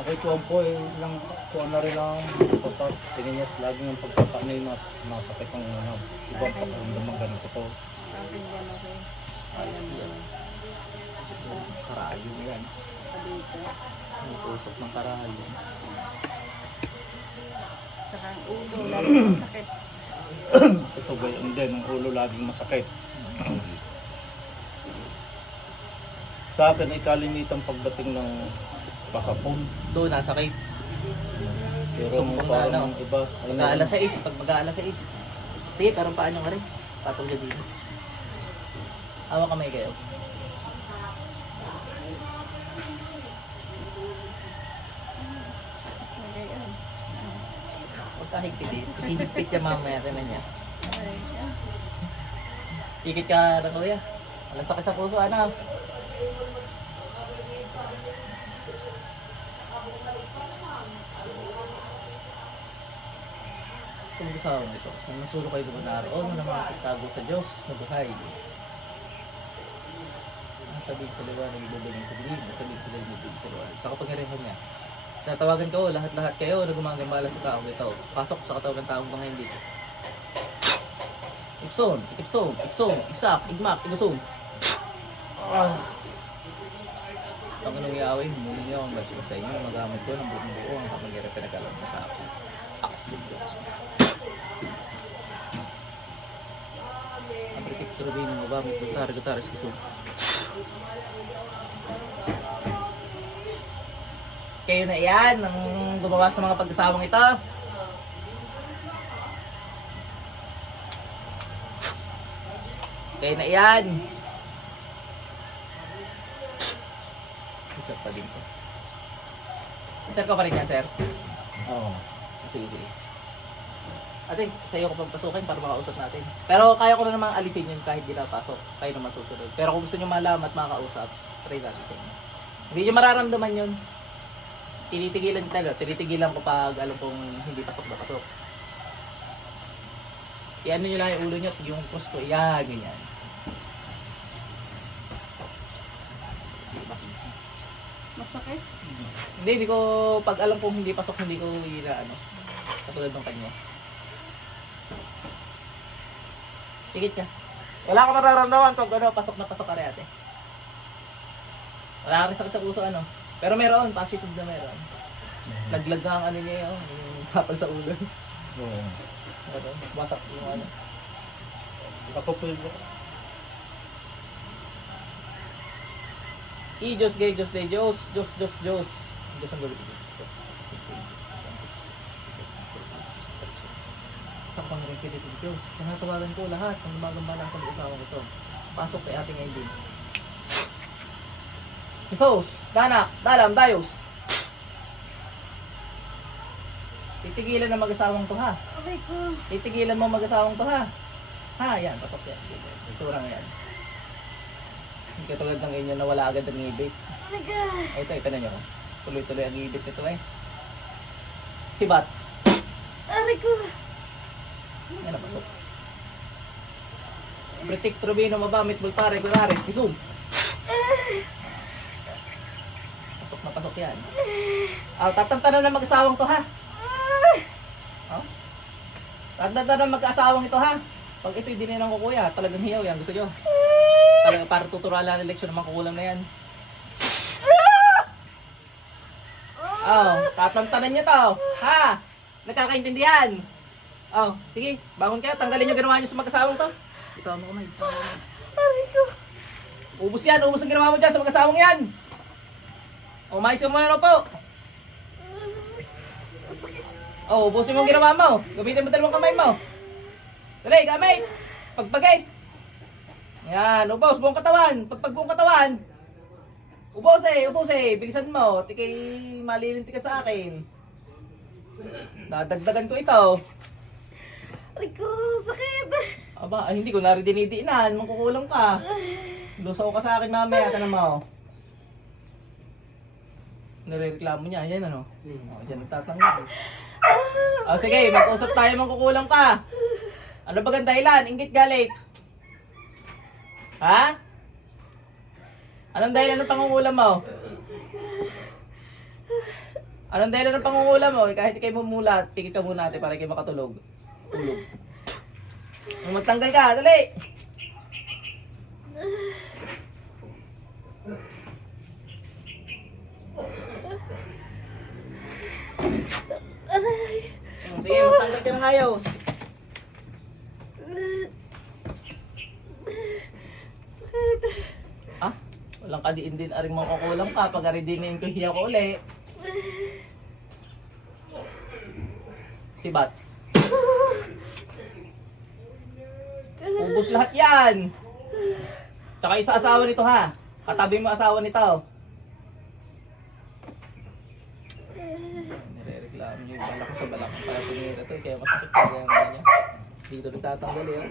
Nakikuhan po eh, lang, kuha na rin ang pagpapat. Tingin niya lagi ng pagpapaano yung nasakit ng ibang pakiramdaman ganito po. Akin yan okay. Ayos yan. Karayo yan. Dito. Ang tusok ng karayo. Saka ang ulo, lalo masakit. Ito ba yun din, ang ulo laging masakit. Sa akin ay kalimitan pagdating ng pakapon. Doon, nasakit. Pero Sumpong na, parang ano? iba. ay Mag-aalas 6, pag mag-aalas 6. Sige, parang paano ka rin? Patong dyan dito. Awa kamay kayo. Ngayon. Huwag ka higpitin. Hihigpit niya mamaya, tinan niya. Ay, ah. Ikit ka na kuya. Alang sakit sa puso, ano? Sumusawa mo ito. Sa masuro kayo naroon na mga kitago sa Diyos na buhay. Ang sabihin sa liwanag, ibubulong sa dilim. Ang sabihin sa dilim, ibubulong sa liwanag. Sa kapangyarihan niya. Tatawagan ko, lahat-lahat kayo na gumagambala sa taong ito. Pasok sa katawan ng taong mga hindi. Ipson, ikipson, ipson, iksak, igmak, igusong. Ang anong iaway, muli niyo ang basyo sa inyo. Magamit ko ng buong buo ang kapangyarihan pinagalan mo sa akin. Action, action. Ang protector din mo magamit ko sa regataris gusto. Kayo na yan, ang gumawa sa mga pag-asawang ito. Kayo na yan. Isa pa din to. Sir ko pa rin yan, sir. Oo. Sige, sige. Ate, sa'yo ko papasukin para makausap natin. Pero kaya ko na namang alisin yun kahit di napasok. Kayo naman susunod. Pero kung gusto nyo malaman at makausap, try natin sa inyo. Hindi nyo mararamdaman yun. Tinitigilan talaga. Tinitigilan ko pag alam kong hindi pasok na pasok. Iano nyo lang yung ulo nyo at yung cross ko. Yan, ganyan. Masakit? Hindi ko, pag alam kong hindi pasok, hindi ko ano. Katulad ng kanya. Higit ka. Wala ka mararamdaman pag ano, pasok na pasok ka rin ate. Wala ka rin sakit sa puso ano. Pero meron, positive na meron. Laglag na ang ano niya yun, yung kapal sa ulo. Oo. Ano, wasak yung ano. Ako po yun. Diyos gay, Diyos day, Diyos, Diyos, Diyos, Diyos. Diyos ang gawin ko, Diyos. Sa Panginoon Pilipin Diyos, sinatawagan ko lahat ng gumagambala sa mag-asawang ito. Pasok kay ating Aiden. Jesus, Danak, Dalam, Dayos. Titigilan na mag-asawang to ha. Aray ko. Titigilan mo mag-asawang to ha. Ha, yan, pasok yan. Iturang yan. Hindi katulad ng inyo na wala agad ang ngibit. Aray ka. Ito, ito na nyo. Tuloy-tuloy ang ngibit nito eh. Sibat. Aray ko. Yan ang pasok. Protect Rubino, Mabamit, Bultare, Gunares, Kisum. Pasok na pasok yan. Tatantanan na mag-asawang to ha. Oh? Tatantanan na mag-asawang ito ha. Pag ito'y dininang ko kuya, talagang hiyaw yan. Gusto nyo? Talaga para tuturuan ng eleksyon naman kukulam na yan. Oh, tatantanan nyo to. Ha? Nagkakaintindihan? Oh, sige, bangon kayo. Tanggalin yung ginawa nyo sa mag-asawang to. Ito mo kamay. Aray ko. Ubus yan, ubus ang ginawa mo dyan sa mag-asawang yan. Umayos ka muna na po. Oh, ubusin mo ang ginawa mo. Gamitin mo dalawang kamay mo. Dali, gamit. Pagpagay. Yan, ubos, buong katawan. Pagpag buong katawan. Ubos eh. Bilisan mo. Tikay malilintikan sa akin. Dadagdagan ko ito. Aray ko. Sakit. Aba, ay, hindi ko na rin dinidiinan. Mangkukulang ka. Lusaw ka sa akin mamaya. Tanong mo. Nireklamo niya. Yan ano. Oh, dyan nagtatanggal. Oh, sige, mag-usap tayo mangkukulang ka. Ano ba ang dahilan? Inggit galit. Ha? Anong dahilan ng pangungulam mo? Anong dahilan ng pangungulam mo? Kahit ikay mumulat, pikit ka muna natin para ikay makatulog. Tulog. Magtanggal ka, dali! Aray. Sige, magtanggal ka ng ayos. Sakit. Ah, walang kadiin din aring makukulam ka pag aridinin ko hiya ko uli. Sibat. Ubus lahat yan. Tsaka isa asawa nito ha. Katabi mo asawa nito. Nire-reklamo niyo yung balak ko sa balak para tumira to. Kaya masakit talaga yung kanya. Dito nagtatanggal yun.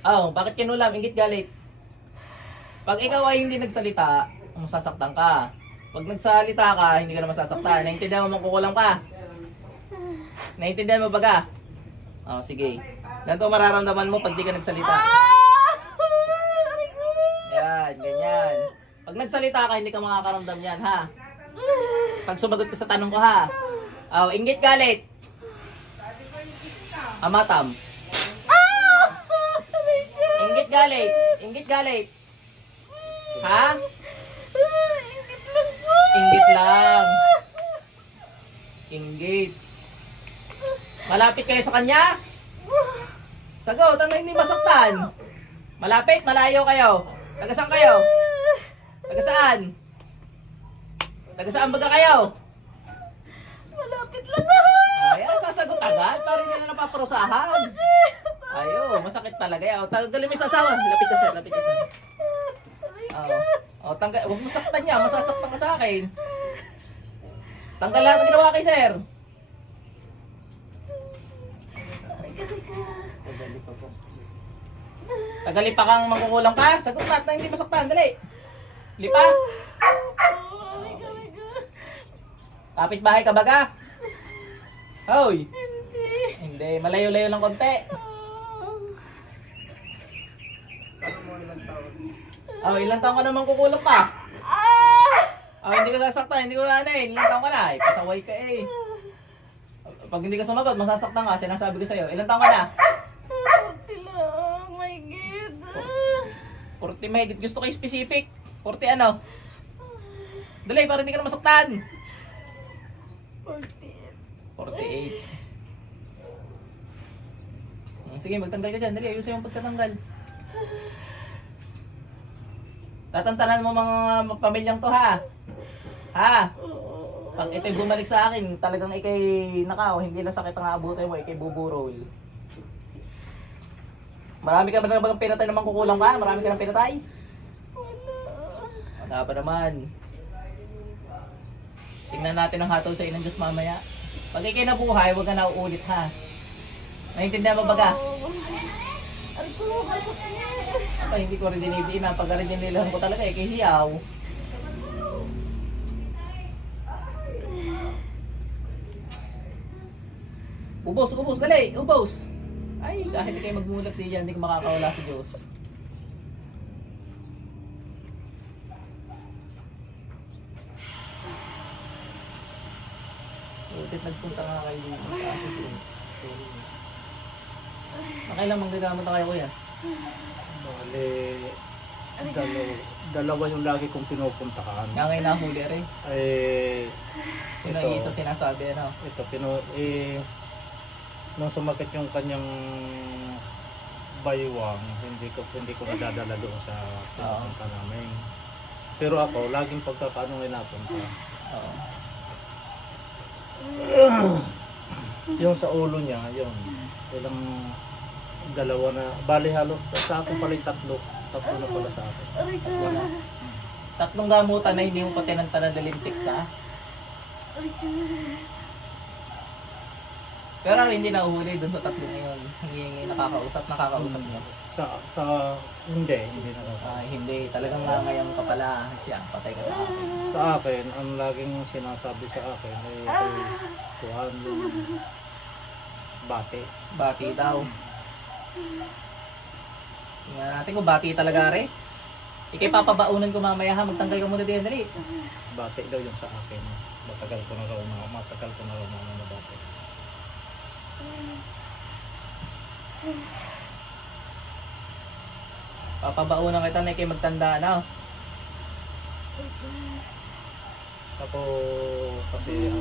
Oh, bakit kinulam? Ingit galit. Pag ikaw ay hindi nagsalita, masasaktan ka. Pag nagsalita ka, hindi ka na masasaktan. Naintindihan mo mangkukulam ka? Naintindihan mo baga? Oh, sige. Ganito mararamdaman mo pag di ka nagsalita. Aray ko. Yan, ganyan. Pag nagsalita ka, hindi ka makakaramdam yan, ha? Pag sumagot ka sa tanong ko, ha? Oh, inggit galit. Amatam. Aray ko. Inggit galit. Inggit galit. Ha? Ingit lang po. Inggit lang. Inggit. Malapit kayo sa kanya? Sagot, ano hindi masaktan? Malapit, malayo kayo. Taga saan kayo? Taga saan? Taga saan baga kayo? Malapit lang ah. Ayan, sasagot agad. Parang hindi na napaparusahan. Ayo, masakit talaga yan. O, tanggalin mo yung sasawa. Lapit ka sir, lapit ka sir. Oo. O, tanggal. Huwag mo saktan niya, masasaktan ka sa akin. Tanggal lahat ang ginawa kay sir. Aray ka, aray ka. Tagali pa kang mangkukulang ka. Sagot lahat na hindi masaktan. Dali. Lipa. Aray ka, aray ka. Kapit bahay ka baga? Hoy. Hindi. Hindi, malayo-layo lang konti. Oh, ilang taon ka naman kukulang pa? Oh, hindi ka sasaktan, hindi ko ano eh. Ilang taon ka na? Pasaway ka eh. Pag hindi ka sumagot, masasaktan ka. Sinasabi ko sa'yo. Ilang taon ka na? 40 lang. My God. 40 mahigit. Gusto ko yung specific. 40 ano? Dali, para hindi ka na masaktan. 48. 48. Sige, magtanggal ka dyan. Dali, ayusin yung pagtatanggal. Tatantanan mo mga pamilyang to ha. Ha? Pag ito'y bumalik sa akin, talagang ikay nakaw, hindi lang sakit ang aabutin mo, ikay buburol. Marami ka ba na bang pinatay naman kukulang ka? Marami ka nang pinatay? Wala pa naman. Tingnan natin ang hatol sa inang Diyos mamaya. Pag ikay nabuhay, huwag ka na uulit ha. Naintindihan mo baga? Aray ko, masakit. Ay, hindi ko rin dinidiin na pag rin dinilahan ko talaga eh, kay hiyaw. Ubos, ubos, dali, ubos. Ay, kahit hindi kayo magmulat diyan, hindi ko makakawala sa Diyos. Ulit nagpunta nga kayo dito sa akin. Nakailang manggagamot na kayo kuya? Bale, dalawa yung lagi kong pinupuntahan. Nga ngayon nahuli rin. Sino Ito. isa sinasabi ano? Ito, nung sumakit yung kanyang baywang, hindi ko nadadala doon sa pinupunta namin. Pero ako, laging pagkakaano ay napunta. Oo. Yung sa ulo niya, yun. Ilang dalawa na, bali halo, sa akin pala yung tatlo na pala sa akin. Aray ko. Tatlong gamutan na hindi mo pa tinantanan na lintik ka. Aray ko. Pero hindi na uhuli dun sa tatlo na yun. Hindi nakakausap niya. Hindi na ako. Hindi, talagang ngangayang ka pala siya. Patay ka sa akin. Sa akin, ang laging sinasabi sa akin ay kuhan yung bati. Bati daw. Tingnan natin kung bati talaga rin. Ikay papabaunan ko mamaya ha, magtanggal ka muna din, dali. Bate daw yung sa akin. Matagal ko na raw mga nabate. Papabaunan kita na ikay magtanda na. Ako kasi ako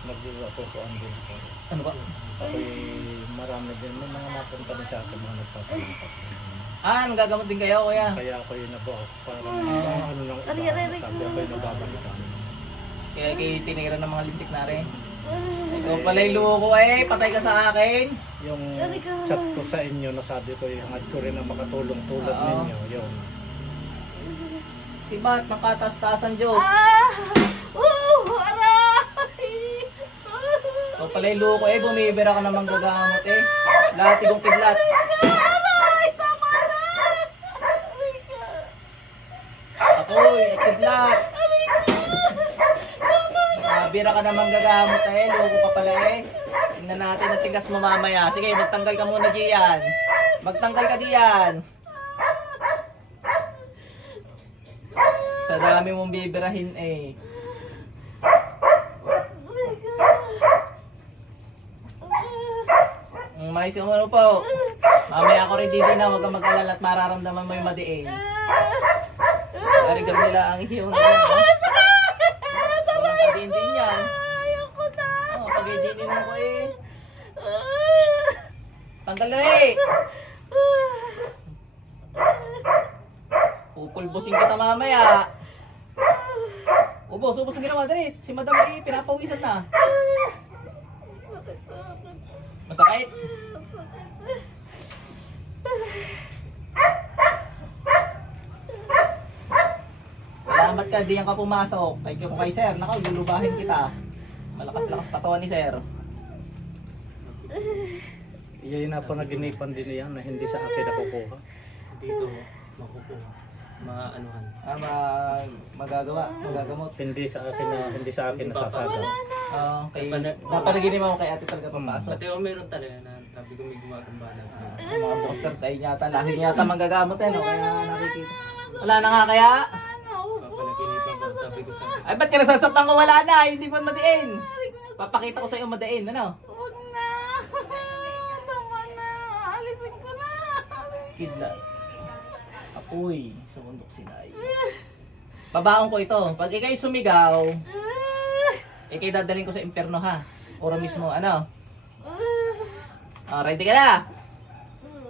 nag-ako ko ang din ko. Ano ba? Kasi marami din may mga napunta din sa akin mga nagpapalipat. Ah, nagagamot din kayo, kuya. Kaya ako yung nabuo. Parang ano lang Ari, sabi ako yung nababalikan. Kaya ikay tinigiran ng mga lintik na rin. Ikaw pala yung loko eh, patay ka sa akin. Yung chat ko sa inyo nasabi ko yung hangad ko rin na makatulong tulad Oo. ninyo. Yun. Si Bat, ng kataas-taasan Diyos. Aray! Ikaw pala yung loko eh, bumibira ka ng manggagamot eh. Lahat igong kidlat. Aray! Tama na! Aray ka! Ako'y kidlat. Bira ka ng manggagamot eh, loko ka pala eh. Tingnan natin ang tigas mo mamaya. Sige, magtanggal ka muna diyan. Magtanggal ka diyan. Sa dami mong bibirahin eh. Aray ka! Mais ka muna po. Mamaya ako rin dito na, huwag kang mag-alala at mararamdaman mo yung madiin. Narigar nila ang ihiyaw na yun. Walang pagdiin-din yan. Ayoko na! Oh, pag-idinin ako eh. Tanggal na eh. Pupulbusin kita mamaya. Ubos ang ginawa. Dali, si Madam eh, pinapawisan na. Masakit? Salamat ka, di yan ka pumasok. Thank you kay sir. Nakaw, lulubahin kita. Malakas-lakas katawan ni sir. Iyan na panaginipan din niyan na hindi sa akin nakukuha. Dito, makukuha. Maanuhan. Magagamot. Hindi sa akin nasasagaw. Kay napanaginin mo kay ate talaga papasok. Pati ako meron talaga na sabi ko may gumagambala. Ang mga poster tayo yata, lahi yata manggagamot eh, no? Kaya nakikita. Wala na nga kaya? Papanaginipan ko, sabi ko sa Ay, ba't ka nasasaktan ko? Wala na, hindi pa madiin. Papakita ko sa iyo madiin, ano? Huwag na! Tama na! Alisin ko na! Kidlat. Apoy, sa bundok sinay. Babaon ko ito. Pag ikay sumigaw, ikay dadaling ko sa impyerno ha. Oro mismo, ano? Ready ka na?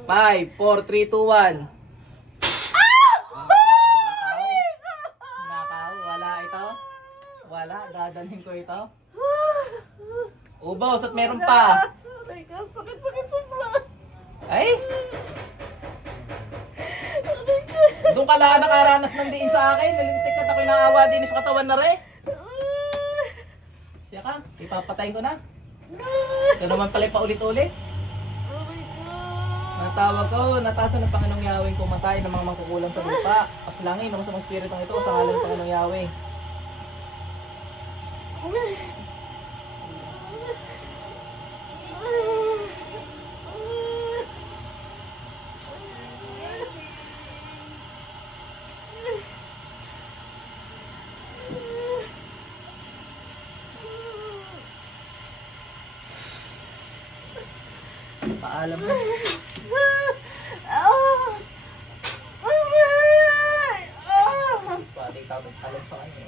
5, 4, 3, 2, 1. Nakaw, wala ito. Wala, dadalhin ko ito. Ubos at meron pa. Aray ka! Sakit-sakit sobra! Ay, Aray ka! doon ka lang nakaranas ng diin sa akin. Nalintik ka ako'y naawa din sa katawan na rin. Siya ka, ipapatayin ko na. Ito naman pala paulit-ulit. Aray ka! Natawag ko, natasan ng Panginoong Yahweh kumatay ng mga mangkukulam sa lupa. Paslangin ang masamang spiritong ito sa ngalan ng Panginoong Yahweh. Paalam mo. Pati tawag alam sa kanya.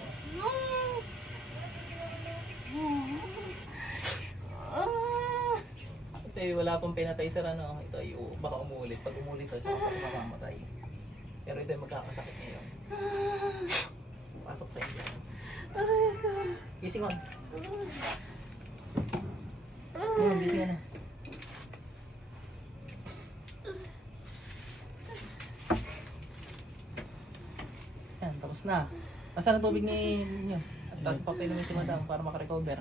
Ito ay wala pang pinatay sir ano. Ito ay baka umulit. Pag umulit ito, tsaka pag mamamatay. Pero ito ay magkakasakit ngayon. Pasok sa inyo. Gising on. Gising na. Yan, tapos na. Nasaan ang tubig ninyo? At papinumin si madam para makarecover.